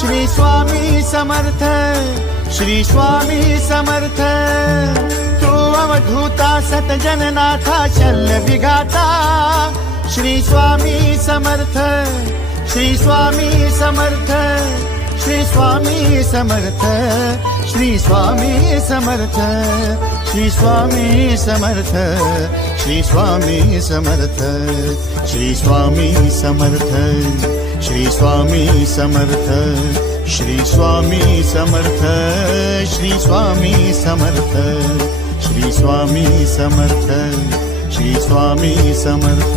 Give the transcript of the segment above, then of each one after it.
श्री स्वामी समर्थ, श्री स्वामी समर्थ। तू अवधूता सतजननाथा शल्य विघाता, श्री स्वामी समर्थ, श्री स्वामी समर्थ, श्री स्वामी समर्थ, श्री स्वामी समर्थ, श्री स्वामी समर्थ, श्री स्वामी समर्थ, श्री स्वामी समर्थ, श्री स्वामी समर्थ, श्री स्वामी समर्थ, श्री स्वामी समर्थ, श्री स्वामी समर्थ, श्री स्वामी समर्थ।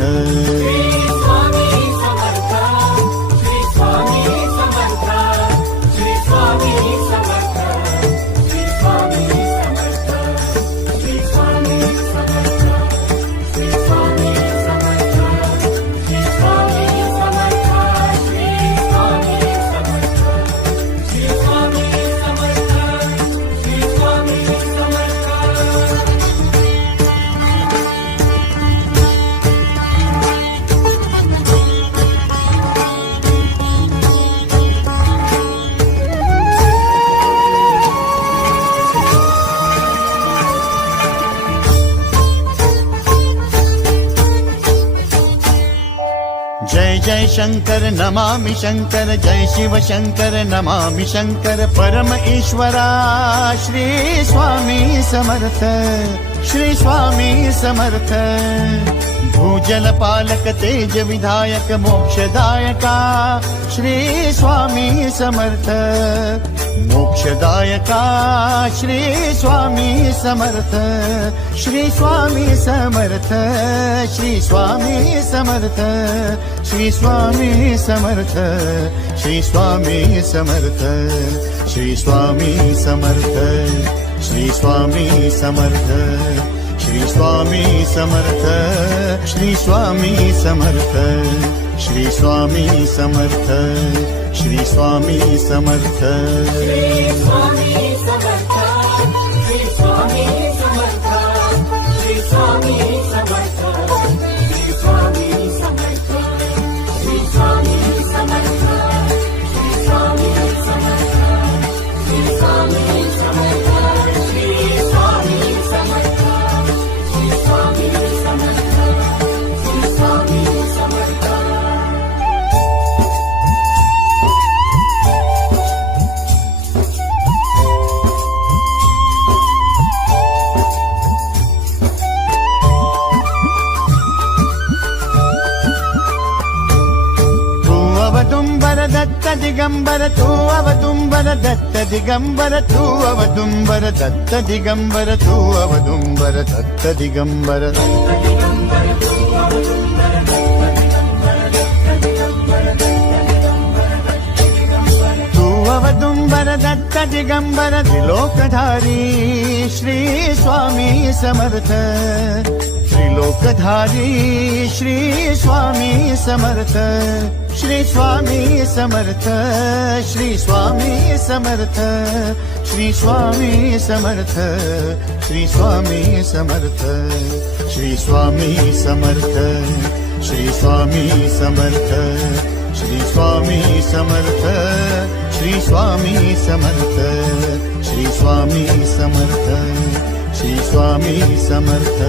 जय जय शंकर नमामि शंकर, जय शिव शंकर नमामि शंकर। परम ईश्वरा श्री स्वामी समर्थ, श्री स्वामी समर्थ। भूजल पालक तेज विधायक मोक्षदायका, श्री स्वामी समर्थ। मोक्षदायका श्री स्वामी समर्थ, श्री स्वामी समर्थ, श्री स्वामी समर्थ, श्री स्वामी समर्थ, श्री स्वामी समर्थ, श्री स्वामी समर्थ, श्री स्वामी समर्थ, श्री स्वामी समर्थ, श्री स्वामी समर्थ, श्री स्वामी समर्थ, श्री स्वामी समर्थ। श्री स्वामी समर्थ, श्री स्वामी समर्थ, श्री स्वामी समर्थ, श्री स्वामी समर्थ, श्री स्वामी समर्थ, श्री स्वामी समर्थ, श्री स्वामी समर्थ, श्री स्वामी समर्थ, श्री स्वामी समर्थ, श्री स्वामी समर्थ। अवदुंबर दत्त दिगंबर, तू अवदुंबर दत्त दिगंबर, तू अवदुंबर दत्त दिगंबर, तू अवदुंबर दत्त दिगंबर। तू अवदुंबर दत्त दिगंबर, त्रिलोकधारी श्री स्वामी समर्थ। त्रिलोकधारी श्री स्वामी समर्थ, श्री स्वामी समर्थ, श्री स्वामी समर्थ, श्री स्वामी समर्थ, श्री स्वामी समर्थ, श्री स्वामी समर्थ, श्री स्वामी समर्थ, श्री स्वामी समर्थ, श्री स्वामी समर्थ, श्री स्वामी समर्थ, श्री स्वामी समर्थ।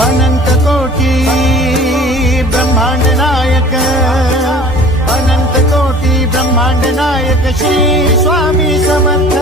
अनंत कोटि ब्रह्मांड नायक, अनंत कोटि ब्रह्मांड नायक श्री स्वामी समर्थ।